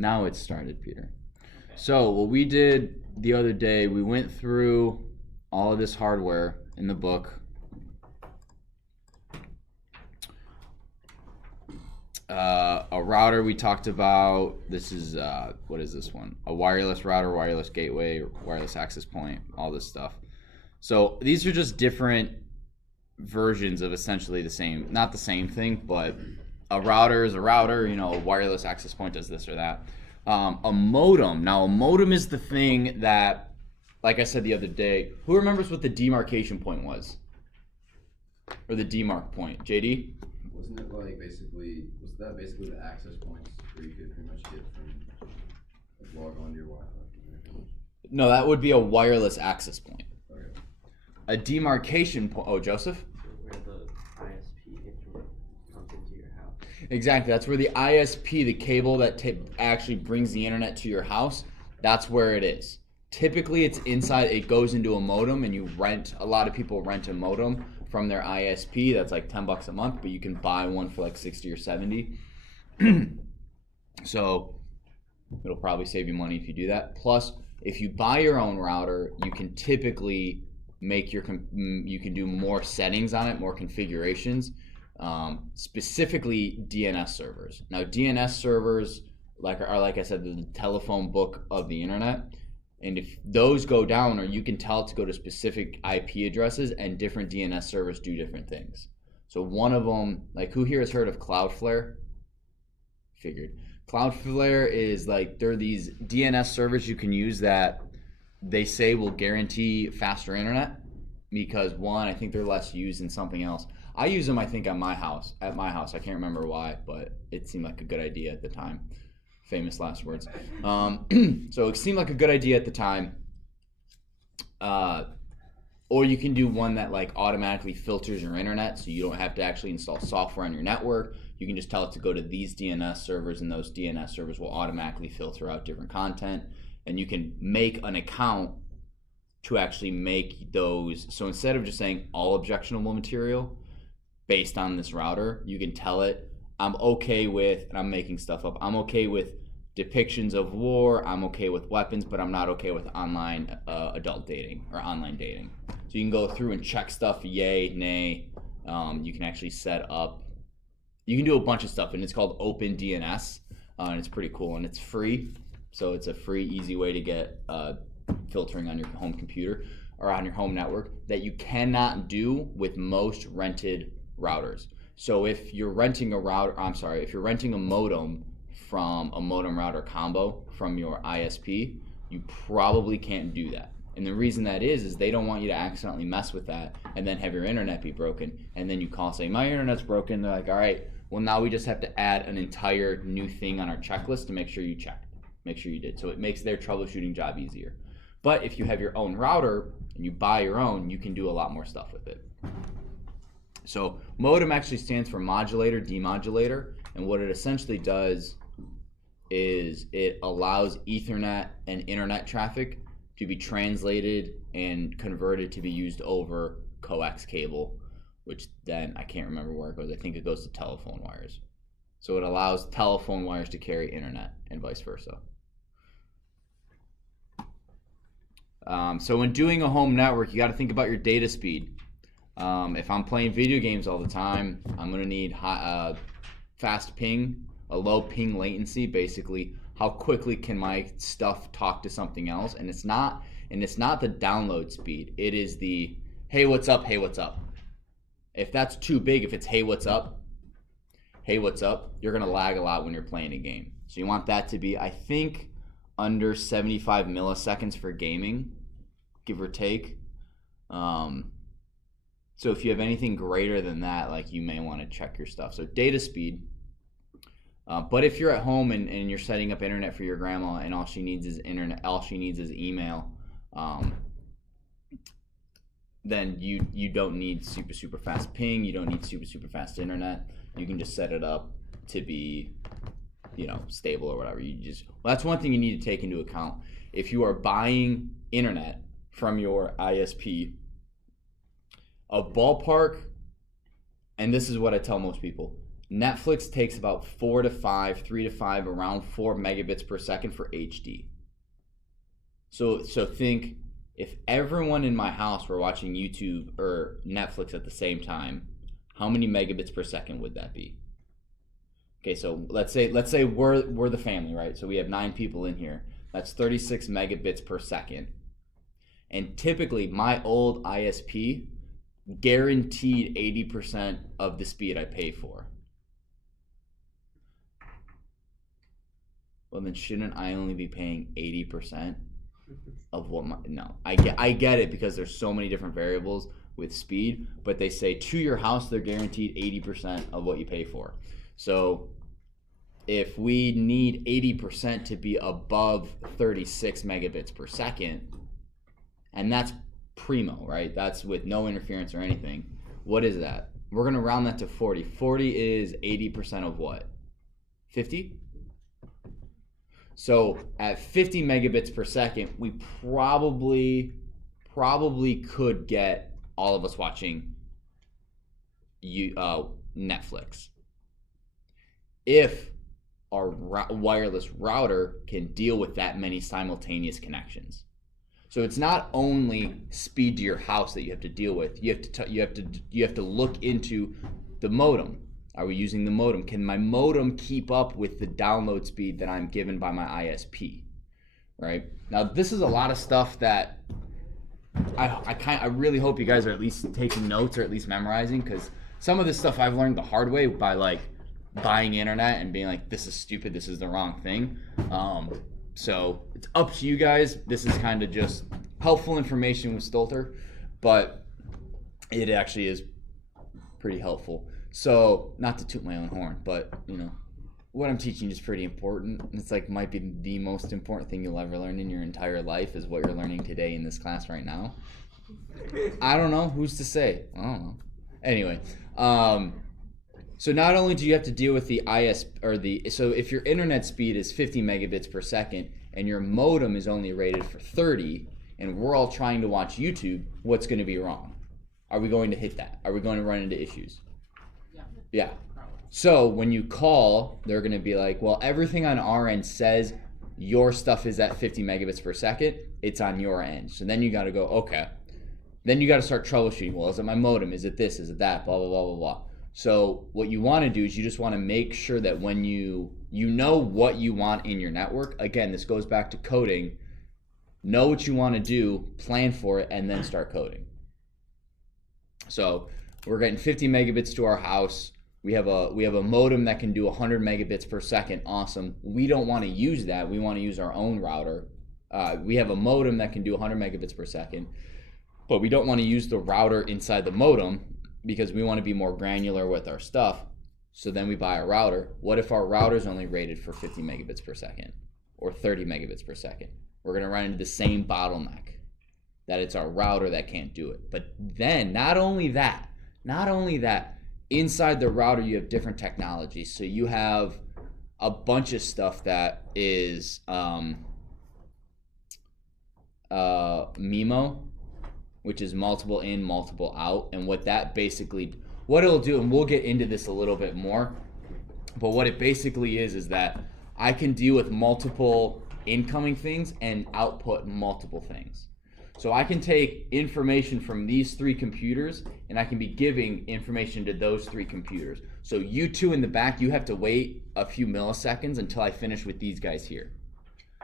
Now it started, Peter. So what we did the other day, we went through all of this hardware in the book. A router we talked about. This is, what is this one? A wireless router, wireless gateway, wireless access point, all this stuff. So these are just different versions of essentially the same, not the same thing, but a router is a router, you know, a wireless access point does this or that. A modem. Now, a modem is the thing that, like I said the other day, who remembers what the demarcation point was? Or the demarc point? JD? Wasn't it like basically, was that basically the access points where you could pretty much get from, like, log on to your Wi-Fi? No, that would be a wireless access point. Okay. A demarcation point. Oh, Joseph? Where the ISP comes into your house. Exactly. That's where the ISP, the cable that actually brings the internet to your house, that's where it is. Typically, it's inside. It goes into a modem, and you rent. A lot of people rent a modem from their ISP. That's like $10 a month, but you can buy one for like 60 or 70. So it'll probably save you money if you do that. Plus, if you buy your own router, you can typically make you can do more settings on it, more configurations. Specifically DNS servers. Now, DNS servers are like I said, the telephone book of the internet. And if those go down, or you can tell it to go to specific IP addresses, and different DNS servers do different things. So one of them, like, who here has heard of Cloudflare? Figured. Cloudflare is like, they're these DNS servers you can use that they say will guarantee faster internet, because one, I think they're less used than something else. I use them, I think, at my house. I can't remember why, but it seemed like a good idea at the time. Famous last words. So it seemed like a good idea at the time. Or you can do one that like automatically filters your internet, so you don't have to actually install software on your network. You can just tell it to go to these DNS servers, and those DNS servers will automatically filter out different content. And you can make an account to actually make those. So instead of just saying all objectionable material based on this router, you can tell it, I'm okay with, and I'm making stuff up, I'm okay with depictions of war, I'm okay with weapons, but I'm not okay with online adult dating or online dating. So you can go through and check stuff, yay, nay. You can actually set up, you can do a bunch of stuff, and it's called Open DNS, and it's pretty cool, and it's free. So it's a free, easy way to get filtering on your home computer or on your home network that you cannot do with most rented routers. So if you're renting if you're renting a modem from a modem router combo from your ISP, you probably can't do that. And the reason that is they don't want you to accidentally mess with that and then have your internet be broken. And then you call saying, my internet's broken. They're like, all right, well, now we just have to add an entire new thing on our checklist to make sure you checked, make sure you did. So it makes their troubleshooting job easier. But if you have your own router and you buy your own, you can do a lot more stuff with it. So modem actually stands for modulator, demodulator, and what it essentially does is it allows Ethernet and internet traffic to be translated and converted to be used over coax cable, which then I can't remember where it goes. I think it goes to telephone wires. So it allows telephone wires to carry internet and vice versa. So when doing a home network, you got to think about your data speed. If I'm playing video games all the time, I'm going to need fast ping, a low ping latency, basically how quickly can my stuff talk to something else. And it's not the download speed. It is the, hey, what's up? Hey, what's up? If that's too big, if it's, hey, what's up? Hey, what's up? You're going to lag a lot when you're playing a game. So you want that to be, I think, under 75 milliseconds for gaming, give or take. So if you have anything greater than that, like, you may want to check your stuff. So data speed. But if you're at home and you're setting up internet for your grandma and all she needs is internet, all she needs is email, then you don't need super fast ping. You don't need super fast internet. You can just set it up to be, stable or whatever. That's one thing you need to take into account. If you are buying internet from your ISP, a ballpark, and this is what I tell most people, Netflix takes about 3 to 5, around 4 megabits per second for HD. So think if everyone in my house were watching YouTube or Netflix at the same time, how many megabits per second would that be? Okay, so let's say we're the family, right? So we have 9 people in here. That's 36 megabits per second. And typically my old ISP guaranteed 80% of the speed I pay for. Well, then shouldn't I only be paying 80% of what my, no, I get it because there's so many different variables with speed, but they say to your house, they're guaranteed 80% of what you pay for. So if we need 80% to be above 36 megabits per second, and that's primo, right? That's with no interference or anything. What is that? We're gonna round that to 40. 40 is 80% of what? 50? So at 50 megabits per second, we probably could get all of us watching Netflix. If our wireless router can deal with that many simultaneous connections. So it's not only speed to your house that you have to deal with. You have to look into the modem. Are we using the modem? Can my modem keep up with the download speed that I'm given by my ISP? Right? Now this is a lot of stuff that I really hope you guys are at least taking notes or at least memorizing, because some of this stuff I've learned the hard way by like buying internet and being like, this is stupid, this is the wrong thing. So it's up to you guys. This is kind of just helpful information with Stolter, but it actually is pretty helpful. So not to toot my own horn, but you know, what I'm teaching is pretty important. It's like might be the most important thing you'll ever learn in your entire life is what you're learning today in this class right now. I don't know, who's to say? I don't know. Anyway, so not only do you have to deal with the so if your internet speed is 50 megabits per second and your modem is only rated for 30 and we're all trying to watch YouTube, what's going to be wrong? Are we going to hit that? Are we going to run into issues? Yeah. So when you call, they're going to be like, well, everything on our end says your stuff is at 50 megabits per second. It's on your end. So then you got to go, okay. Then you got to start troubleshooting. Well, is it my modem? Is it this? Is it that? Blah, blah, blah, blah, blah. So what you want to do is you just want to make sure that when you know what you want in your network. Again, this goes back to coding. Know what you want to do, plan for it, and then start coding. So we're getting 50 megabits to our house. We have a modem that can do 100 megabits per second. Awesome. We don't want to use that. We want to use our own router. We have a modem that can do 100 megabits per second, but we don't want to use the router inside the modem because we want to be more granular with our stuff. So then we buy a router. What if our router is only rated for 50 megabits per second or 30 megabits per second? We're going to run into the same bottleneck, that it's our router that can't do it. But then not only that, inside the router you have different technologies. So you have a bunch of stuff that is MIMO, which is multiple in, multiple out. And what it'll do, and we'll get into this a little bit more, but what it basically is that I can deal with multiple incoming things and output multiple things. So I can take information from these 3 computers and I can be giving information to those 3 computers. So you 2 in the back, you have to wait a few milliseconds until I finish with these guys here.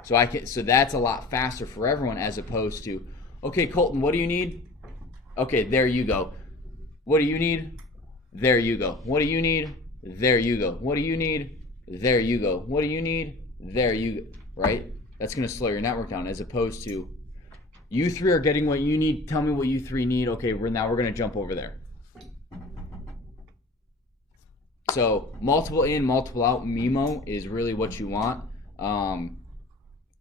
So that's a lot faster for everyone as opposed to, okay, Colton, what do you need? Okay, there you go. What do you need? There you go. What do you need? There you go. What do you need? There you go. What do you need? There you go. Right? That's going to slow your network down as opposed to you 3 are getting what you need. Tell me what you 3 need. Okay, now we're going to jump over there. So multiple in, multiple out MIMO is really what you want.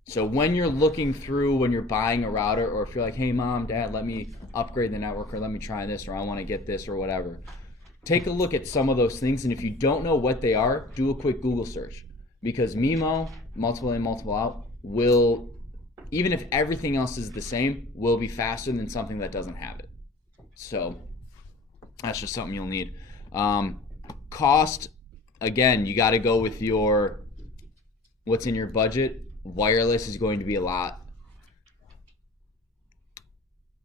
So when you're looking through, when you're buying a router, or if you're like, hey mom, dad, let me upgrade the network, or let me try this, or I want to get this, or whatever, take a look at some of those things. And if you don't know what they are, do a quick Google search, because MIMO, multiple in, multiple out, will, even if everything else is the same, will be faster than something that doesn't have it. So that's just something you'll need. Cost again, you got to go with what's in your budget. Wireless is going to be a lot,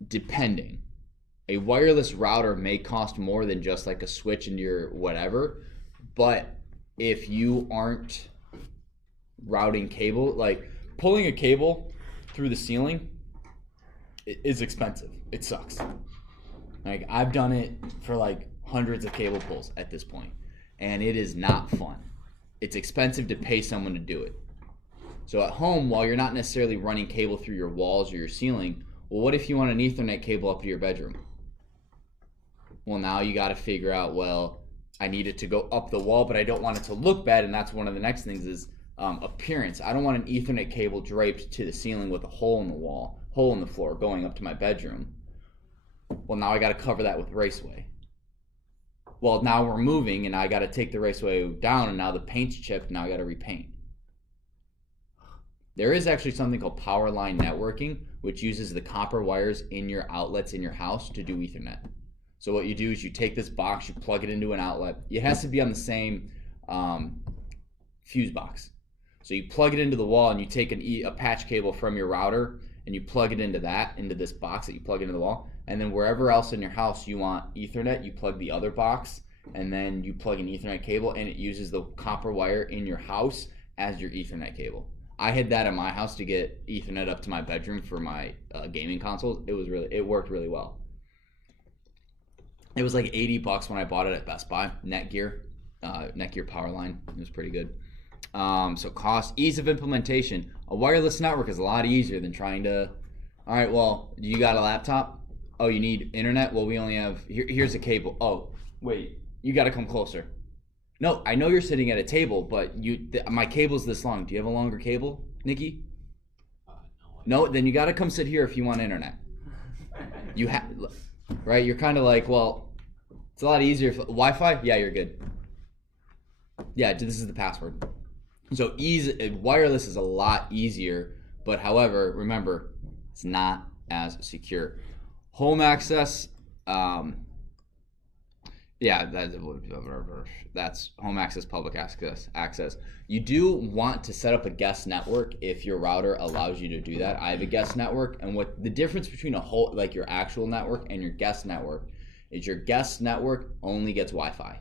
depending. A wireless router may cost more than just like a switch into your whatever, but if you aren't routing cable, like pulling a cable through the ceiling is expensive. It sucks. Like I've done it for like hundreds of cable pulls at this point, and it is not fun. It's expensive to pay someone to do it. So at home, while you're not necessarily running cable through your walls or your ceiling, well, what if you want an Ethernet cable up to your bedroom? Well, now you got to figure out, well, I need it to go up the wall, but I don't want it to look bad, and that's one of the next things is appearance. I don't want an Ethernet cable draped to the ceiling with a hole in the wall, hole in the floor going up to my bedroom. Well, now I got to cover that with raceway. Well, now we're moving, and I got to take the raceway down, and now the paint's chipped, now I got to repaint. There is actually something called Powerline Networking, which uses the copper wires in your outlets in your house to do Ethernet. So what you do is you take this box, you plug it into an outlet. It has to be on the same fuse box. So you plug it into the wall, and you take a patch cable from your router, and you plug it into this box that you plug into the wall. And then wherever else in your house you want Ethernet, you plug the other box, and then you plug an Ethernet cable, and it uses the copper wire in your house as your Ethernet cable. I had that in my house to get Ethernet up to my bedroom for my gaming consoles. It worked really well. It was like $80 when I bought it at Best Buy. Netgear Powerline. It was pretty good. So cost, ease of implementation. A wireless network is a lot easier than trying to. All right, well, you got a laptop? Oh, you need internet? Well, we only have here's a cable. Oh, wait, you got to come closer. No, I know you're sitting at a table, but my cable's this long. Do you have a longer cable, Nikki? No, then you got to come sit here if you want internet. You have, right? You're kind of like, well, it's a lot easier. If, Wi-Fi? Yeah, you're good. Yeah, this is the password. So wireless is a lot easier, but however, remember, it's not as secure. Home access, that's home access, public access. You do want to set up a guest network if your router allows you to do that. I have a guest network, and what the difference between your actual network and your guest network is your guest network only gets Wi-Fi,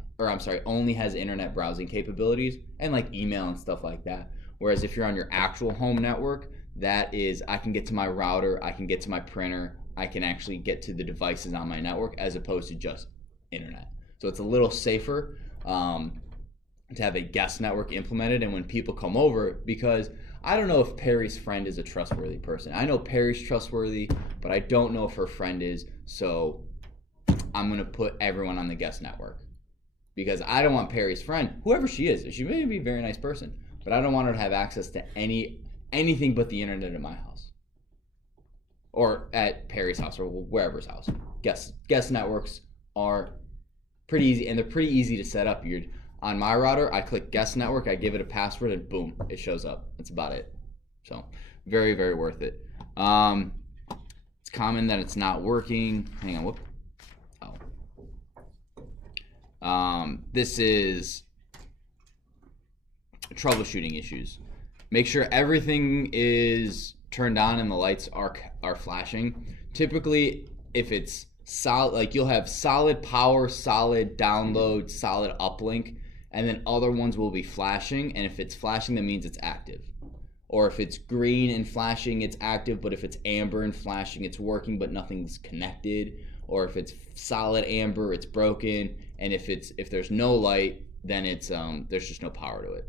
only has internet browsing capabilities and like email and stuff like that. Whereas if you're on your actual home network, that is, I can get to my router, I can get to my printer, I can actually get to the devices on my network as opposed to just internet. So it's a little safer to have a guest network implemented, and when people come over, because I don't know if Perry's friend is a trustworthy person. I know Perry's trustworthy, but I don't know if her friend is, so I'm going to put everyone on the guest network. Because I don't want Perry's friend, whoever she is, she may be a very nice person, but I don't want her to have access to anything but the internet in my house. Or at Perry's house, or wherever's house. Guest networks are pretty easy, and they're pretty easy to set up. On my router, I click guest network, I give it a password, and boom, it shows up. That's about it. So very, very worth it. It's common that it's not working. Hang on, whoop. This is troubleshooting issues. Make sure everything is turned on and the lights are flashing. Typically, if it's solid, like you'll have solid power, solid download, solid uplink, and then other ones will be flashing. And if it's flashing, that means it's active. Or if it's green and flashing, it's active. But if it's amber and flashing, it's working, but nothing's connected. Or if it's solid amber, it's broken. And if there's no light, then it's there's just no power to it.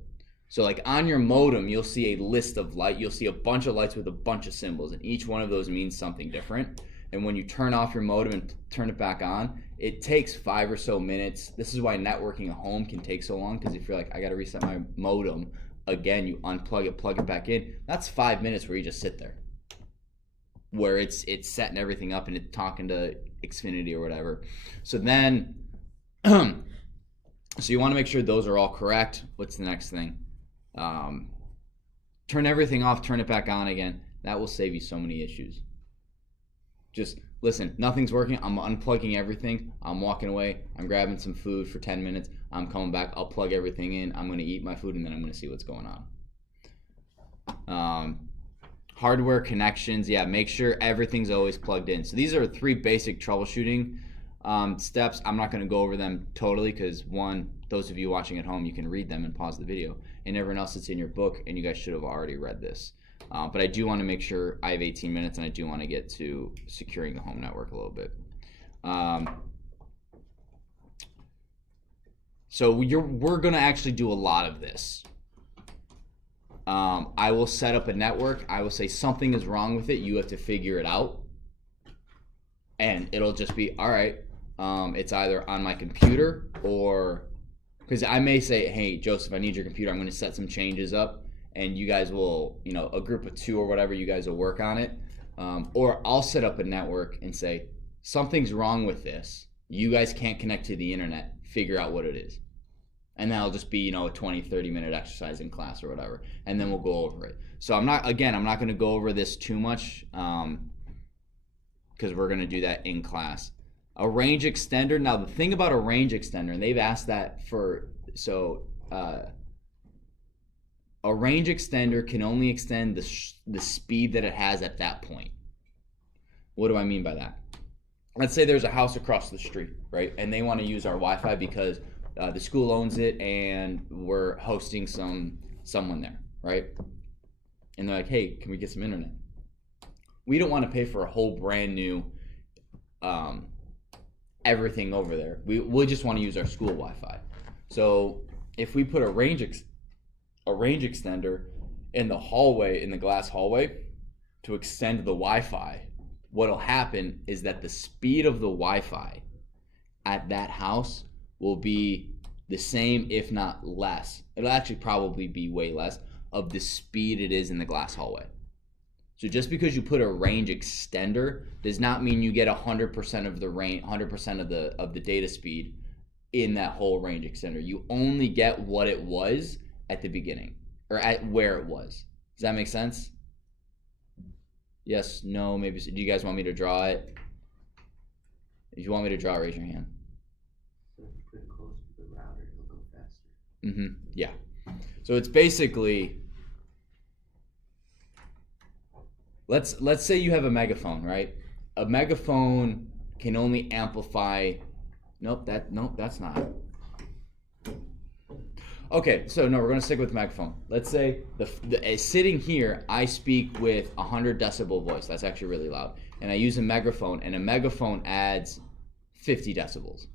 So like on your modem, you'll see a list of light. You'll see a bunch of lights with a bunch of symbols, and each one of those means something different. And when you turn off your modem and turn it back on, it takes 5 or so minutes. This is why networking at home can take so long, because if you're like, I got to reset my modem, again, you unplug it, plug it back in. That's 5 minutes where you just sit there, where it's setting everything up and it's talking to Xfinity or whatever. So then, so you want to make sure those are all correct. What's the next thing? Turn everything off, turn it back on again. That will save you so many issues. Just listen, nothing's working. I'm unplugging everything. I'm walking away. I'm grabbing some food for 10 minutes. I'm coming back. I'll plug everything in. I'm going to eat my food, and then I'm going to see what's going on. Hardware connections. Yeah, make sure everything's always plugged in. So these are 3 basic troubleshooting steps. I'm not going to go over them totally because, one, those of you watching at home, you can read them and pause the video. And everyone else, it's in your book, and you guys should have already read this. But I do want to make sure I have 18 minutes, and I do want to get to securing the home network a little bit. So we're going to actually do a lot of this. I will set up a network. I will say something is wrong with it. You have to figure it out. And it'll just be, all right, it's either on my computer or, because I may say, hey, Joseph, I need your computer. I'm going to set some changes up. And you guys will, a group of 2 or whatever, you guys will work on it. Or I'll set up a network and say, something's wrong with this. You guys can't connect to the internet. Figure out what it is. And that'll just be, a 20, 30-minute exercise in class or whatever. And then we'll go over it. So I'm not going to go over this too much because we're going to do that in class. A range extender. Now, the thing about a range extender, and they've asked that a range extender can only extend the speed that it has at that point. What do I mean by that? Let's say there's a house across the street, right? And they want to use our Wi-Fi because the school owns it and we're hosting someone there, right? And they're like, hey, can we get some internet? We don't want to pay for a whole brand new everything over there. We just want to use our school Wi-Fi. So if we put a range extender in the hallway, in the glass hallway, to extend the Wi-Fi, what'll happen is that the speed of the Wi-Fi at that house will be the same, if not less. It'll actually probably be way less of the speed it is in the glass hallway. So just because you put a range extender does not mean you get 100% of the range, 100% of the data speed in that whole range extender. You only get what it was at the beginning, or at where it was. Does that make sense? Yes, no, maybe. Do you guys want me to draw it? If you want me to draw it, raise your hand. So if you put it close to the router, it'll go faster. Yeah. So it's basically, let's say you have a megaphone, right? A megaphone can only amplify. Nope, that's not. Okay, so no, we're going to stick with megaphone. Let's say sitting here, I speak with 100 decibel voice. That's actually really loud. And I use a megaphone, and a megaphone adds 50 decibels.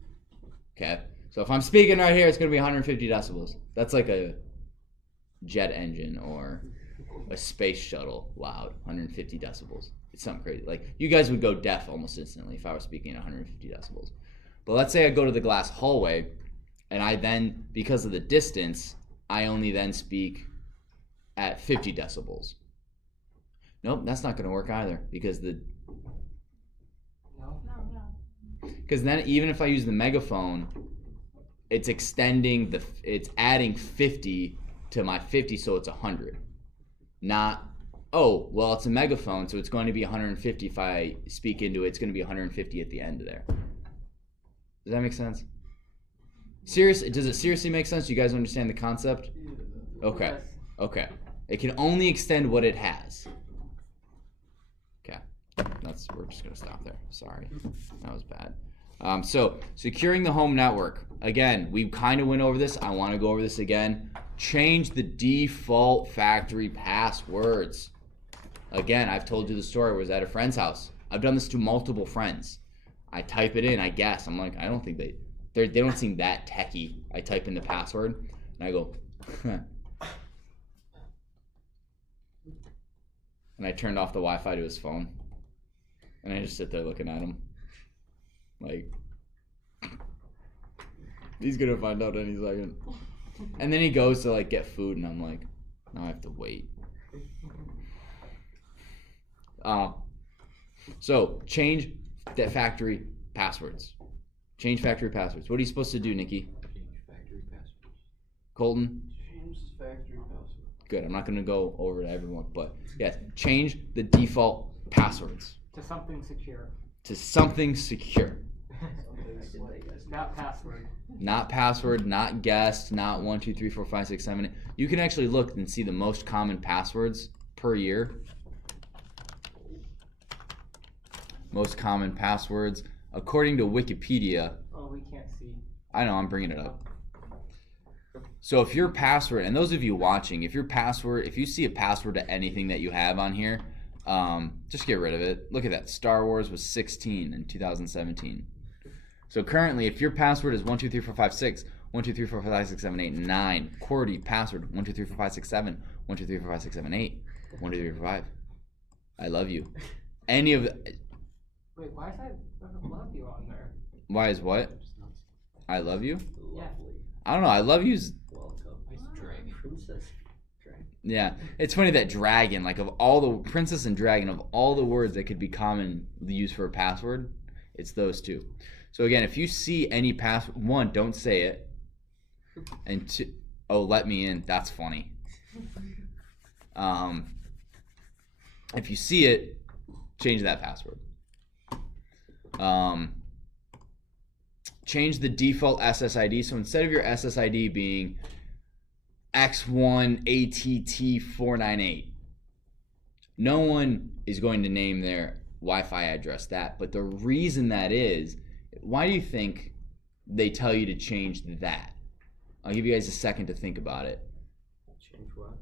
Okay? So if I'm speaking right here, it's going to be 150 decibels. That's like a jet engine or a space shuttle loud, 150 decibels. It's something crazy. Like, you guys would go deaf almost instantly if I was speaking at 150 decibels. But let's say I go to the glass hallway, and I then, because of the distance, I only then speak at 50 decibels. Nope, that's not going to work either because because then even if I use the megaphone, it's extending it's adding 50 to my 50, so it's 100. Not, oh, well, it's a megaphone, so it's going to be 150 if I speak into it. It's going to be 150 at the end of there. Does that make sense? Does it seriously make sense? You guys understand the concept? Okay. Okay. It can only extend what it has. Okay. We're just gonna stop there. Sorry. That was bad. So securing the home network. Again, we kind of went over this. I want to go over this again. Change the default factory passwords. Again, I've told you the story. I was at a friend's house. I've done this to multiple friends. I type it in, I guess. I'm like, I don't think they don't seem that techie. I type in the password, and I go, and I turned off the Wi-Fi to his phone, and I just sit there looking at him, like, he's gonna find out any second. And then he goes to like get food, and I'm like, now I have to wait. So change the factory passwords. Change factory passwords. What are you supposed to do, Nikki? Change factory passwords. Colton? Change the factory password. Good. I'm not going to go over to everyone, but yes, change the default passwords. To something secure. To something secure. Not password. Not password, not guest, not 1, 2, 3, 4, 5, 6, 7. You can actually look and see the most common passwords per year. Most common passwords. According to Wikipedia. Oh, we can't see. I know, I'm bringing it up. So if your password, and those of you watching, if you see a password to anything that you have on here, just get rid of it. Look at that. Star Wars was 16 in 2017. So currently, if your password is 1, 2, 3, 4, 5, 6, 1, 2, 3, 4, 5, 6, 7, 8, 9, QWERTY password 1, 2, 3, 4, 5, 6, 7, 1, 2, 3, 4, 5, 6, 7, 8, 1, 2, 3, 4, 5. I love you. Any of the, Wait, why is that love you on there? why is what? I love you? Yeah. I don't know. I love you's. Welcome. Nice dragon. Princess dragon. Yeah, it's funny that dragon, like of all the princess and dragon, of all the words that could be commonly used for a password, it's those two. So again, if you see any password, one, don't say it, and two, oh, let me in. That's funny. If you see it, change that password. Change the default SSID. So instead of your SSID being X1ATT498, no one is going to name their Wi-Fi address that. But the reason that is, why do you think they tell you to change that? I'll give you guys a second to think about it. Change what?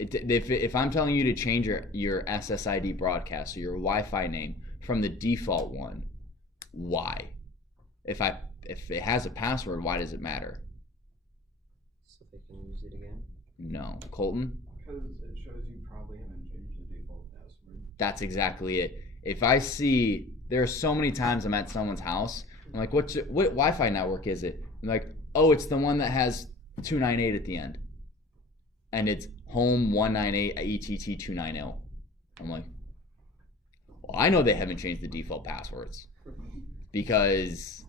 If I'm telling you to change your SSID broadcast, or your Wi-Fi name from the default one, why? If it has a password, why does it matter? So they can use it again? No. Colton? Because it shows you probably haven't changed the default password. That's exactly it. If I see, there are so many times I'm at someone's house, I'm like, what Wi-Fi network is it? I'm like, oh, it's the one that has 298 at the end. And it's home 198 ATT 290. I'm like, well, I know they haven't changed the default passwords. Because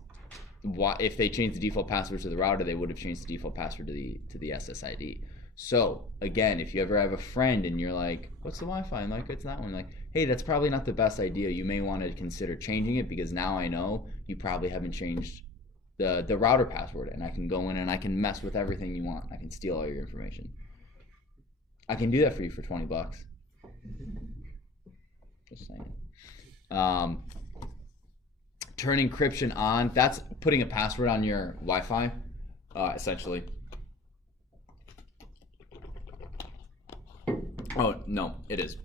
if they changed the default password to the router, they would have changed the default password to the SSID. So again, if you ever have a friend and you're like, what's the Wi-Fi? I'm like, it's that one. Like, hey, that's probably not the best idea. You may want to consider changing it, because now I know you probably haven't changed the router password, and I can go in and I can mess with everything you want. I can steal all your information. I can do that for you for $20. Just saying. Turn encryption on. That's putting a password on your Wi-Fi, essentially. Oh, no, it is.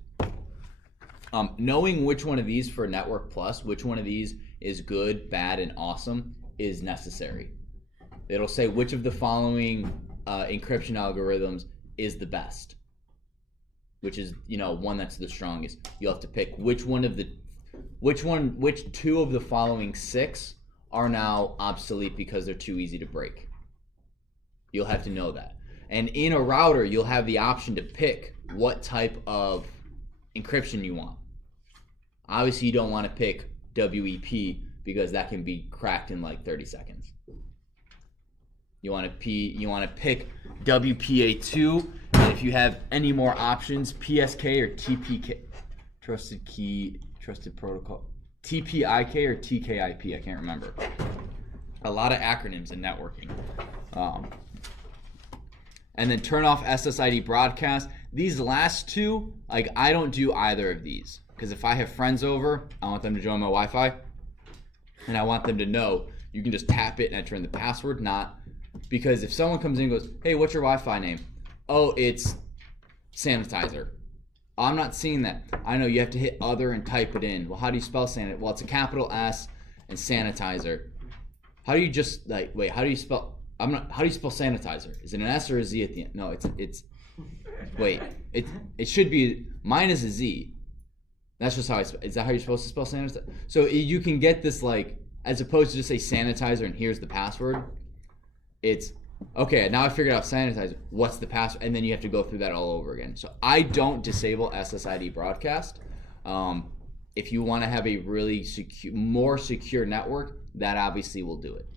Knowing which one of these for Network Plus, which one of these is good, bad, and awesome is necessary. It'll say which of the following encryption algorithms is the best, which is, one that's the strongest. You'll have to pick which two of the following 6 are now obsolete because they're too easy to break. You'll have to know that. And in a router, you'll have the option to pick what type of encryption you want. Obviously, you don't want to pick WEP, because that can be cracked in like 30 seconds. You want to pick WPA2, and if you have any more options, PSK or TPK, trusted protocol, TPIK or TKIP, I can't remember. A lot of acronyms in networking. And then turn off SSID broadcast. These last two, like, I don't do either of these, because if I have friends over, I want them to join my Wi-Fi, and I want them to know you can just tap it and enter in the password. Not because if someone comes in and goes, hey, what's your Wi-Fi name? Oh, it's sanitizer. I'm not seeing that. I know you have to hit other and type it in. Well, how do you spell sanitizer? Well, it's a capital S and sanitizer. How do you just wait, how do you spell sanitizer? Is it an S or a Z at the end? No, it's wait. It should be, mine is a Z. That's just how is that how you're supposed to spell sanitizer? So you can get this, like, as opposed to just say sanitizer and here's the password. It's okay, now I figured out sanitizer. What's the password? And then you have to go through that all over again. So I don't disable SSID broadcast. If you want to have a really more secure network, that obviously will do it.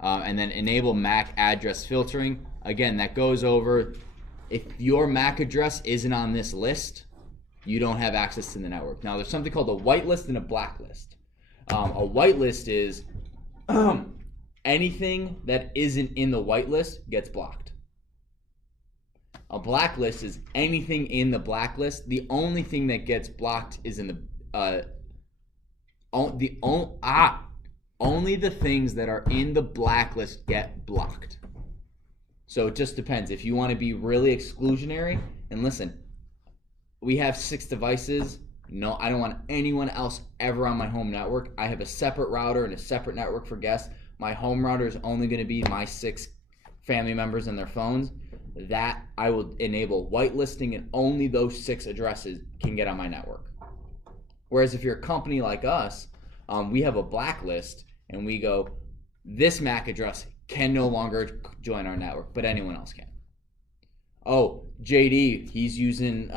And then enable MAC address filtering. Again, that goes over, if your MAC address isn't on this list, you don't have access to the network. Now, there's something called a whitelist and a blacklist. A whitelist is anything that isn't in the whitelist gets blocked. A blacklist is anything in the blacklist. The only thing that gets blocked is in the only the things that are in the blacklist get blocked. So it just depends. If you want to be really exclusionary, and listen, we have 6 devices. No, I don't want anyone else ever on my home network. I have a separate router and a separate network for guests. My home router is only going to be my 6 family members and their phones. That I will enable whitelisting, and only those 6 addresses can get on my network. Whereas if you're a company like us, we have a blacklist, and we go, this MAC address can no longer join our network, but anyone else can. Oh, JD, he's using,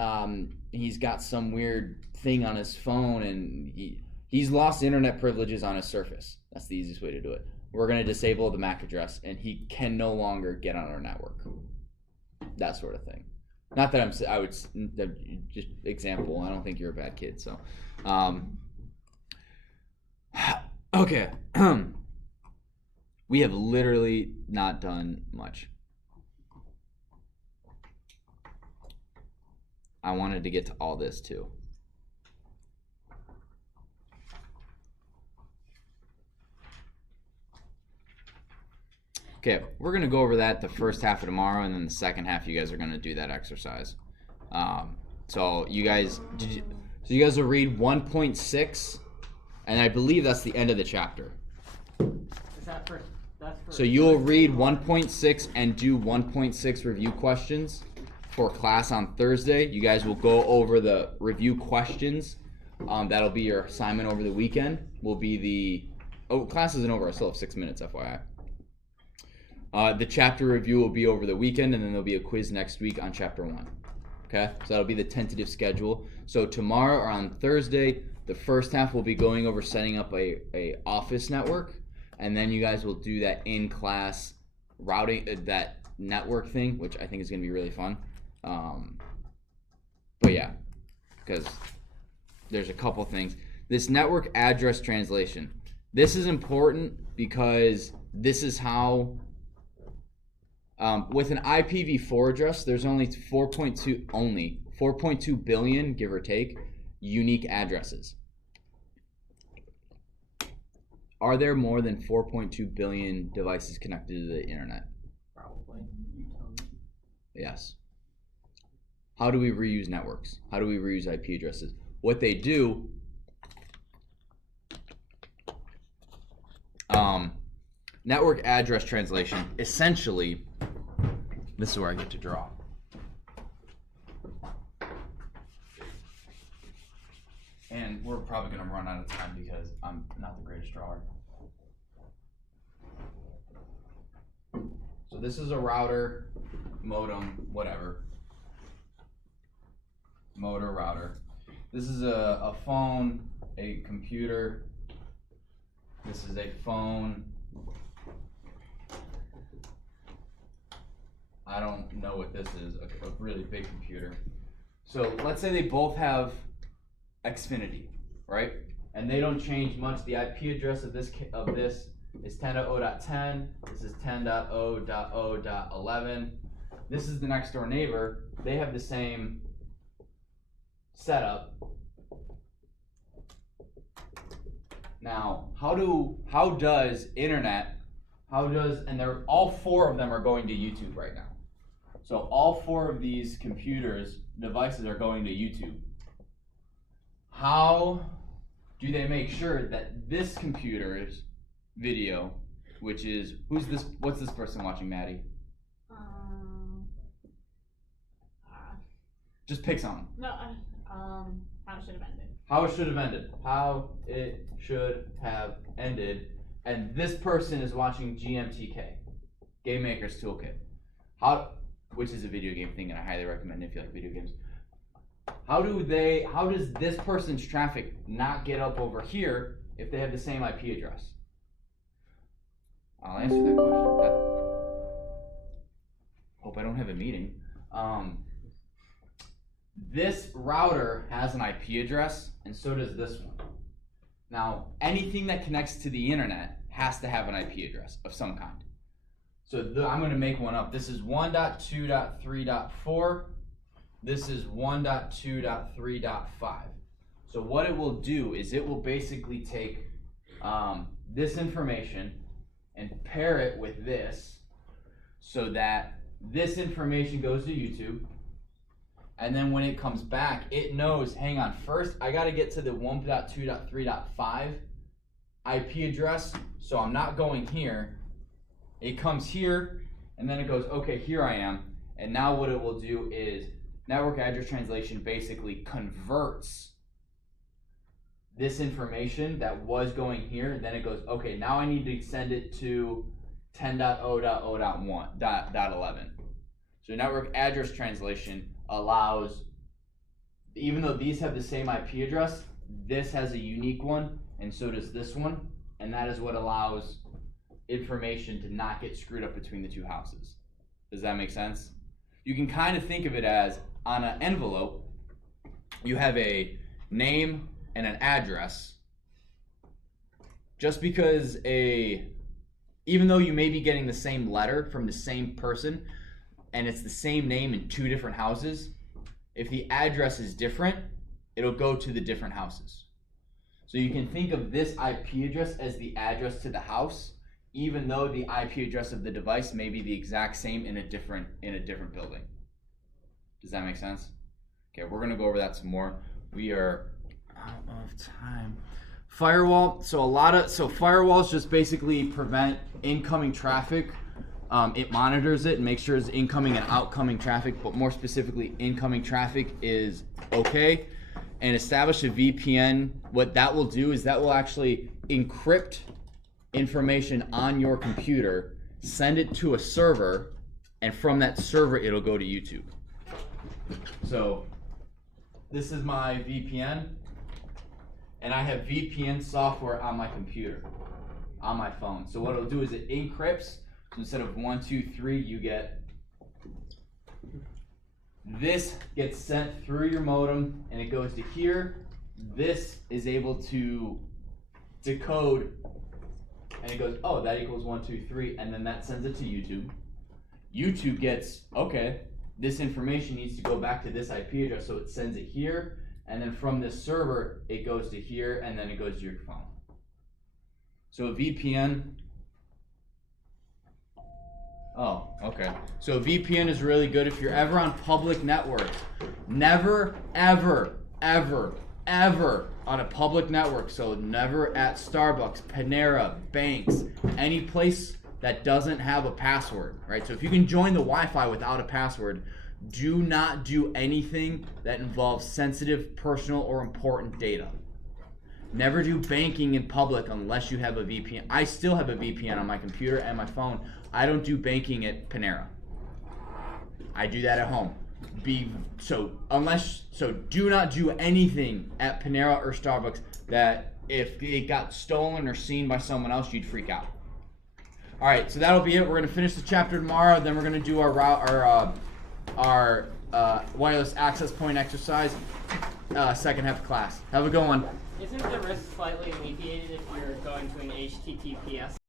he's got some weird thing on his phone, and he's lost internet privileges on his Surface. That's the easiest way to do it. We're going to disable the MAC address, and he can no longer get on our network. That sort of thing. Not that I would just example. I don't think you're a bad kid. So, okay. We have literally not done much. I wanted to get to all this too. Okay, we're gonna go over that the first half of tomorrow, and then the second half you guys are gonna do that exercise. So you guys will read 1.6, and I believe that's the end of the chapter. Is that for, that's for So you'll read 1.6 and do 1.6 review questions for class on Thursday. You guys will go over the review questions. That'll be your assignment over the weekend. Class isn't over. I still have 6 minutes, FYI. The chapter review will be over the weekend, and then there'll be a quiz next week on chapter 1. Okay, so that'll be the tentative schedule. So tomorrow or on Thursday, the first half will be going over setting up a office network, and then you guys will do that in class routing, that network thing, which I think is going to be really fun. But yeah, because there's a couple things. This network address translation. This is important because this is how. With an IPv4 address, there's only 4.2 billion, give or take, unique addresses. Are there more than 4.2 billion devices connected to the internet? Probably. You tell me. Yes. How do we reuse networks? How do we reuse IP addresses? What they do, network address translation, essentially, this is where I get to draw. And we're probably going to run out of time because I'm not the greatest drawer. So this is a router, modem, whatever. Motor, router. This is a phone, a computer. This is a phone. I don't know what this is, a really big computer. So let's say they both have Xfinity, right? And they don't change much. The IP address of this is 10.0.10. This is 10.0.0.11. This is the next door neighbor. They have the same setup. Now, and they're all 4 of them are going to YouTube right now. So all 4 of these devices are going to YouTube. How do they make sure that this computer's video, which is, what's this person watching, Maddie? Just pick something. No, how it should have ended. How it should have ended. How it should have ended. And this person is watching GMTK, Game Maker's Toolkit. Which is a video game thing, and I highly recommend it if you like video games. How does this person's traffic not get up over here if they have the same IP address? I'll answer that question. Hope I don't have a meeting. this router has an IP address, and so does this one. Now, anything that connects to the internet has to have an IP address of some kind. So I'm going to make one up. This is 1.2.3.4. This is 1.2.3.5. So what it will do is it will basically take this information and pair it with this so that this information goes to YouTube. And then when it comes back, it knows, hang on, first I got to get to the 1.2.3.5 IP address. So I'm not going here. It comes here, and then it goes, okay, here I am. And now what it will do is network address translation basically converts this information that was going here, and then it goes, okay, now I need to send it to 10.0.0.1.11. So network address translation allows, even though these have the same IP address, this has a unique one, and so does this one, and that is what allows information to not get screwed up between the two houses. Does that make sense? You can kind of think of it as, on an envelope, you have a name and an address. Just because even though you may be getting the same letter from the same person, and it's the same name in two different houses, if the address is different, it'll go to the different houses. So you can think of this IP address as the address to the house, even though the IP address of the device may be the exact same in a different building. Does that make sense? Okay, we're gonna go over that some more. We are out of time. Firewall. So firewalls just basically prevent incoming traffic. It monitors it and makes sure it's incoming and outgoing traffic, but more specifically, incoming traffic is okay. And establish a VPN. What that will do is that will actually encrypt information on your computer, send it to a server, and from that server it'll go to YouTube. So this is my VPN, and I have VPN software on my computer, on my phone. So what it'll do is it encrypts. So instead of 1, 2, 3, you get this gets sent through your modem and it goes to here. This is able to decode, and it goes, oh, that equals 1, 2, 3, and then that sends it to YouTube. YouTube gets, okay, this information needs to go back to this IP address, so it sends it here, and then from this server, it goes to here, and then it goes to your phone. So a VPN, oh, okay. So a VPN is really good if you're ever on public networks. Never, ever, ever, ever on a public network, so never at Starbucks, Panera, banks, any place that doesn't have a password, right? So if you can join the Wi-Fi without a password, do not do anything that involves sensitive, personal, or important data. Never do banking in public unless you have a VPN. I still have a VPN on my computer and my phone. I don't do banking at Panera. I do that at home. So do not do anything at Panera or Starbucks that if it got stolen or seen by someone else, you'd freak out. All right, so that'll be it. We're gonna finish the chapter tomorrow. Then we're gonna do our wireless access point exercise. Second half of class. Have a good one. Isn't the risk slightly alleviated if you're going to an HTTPS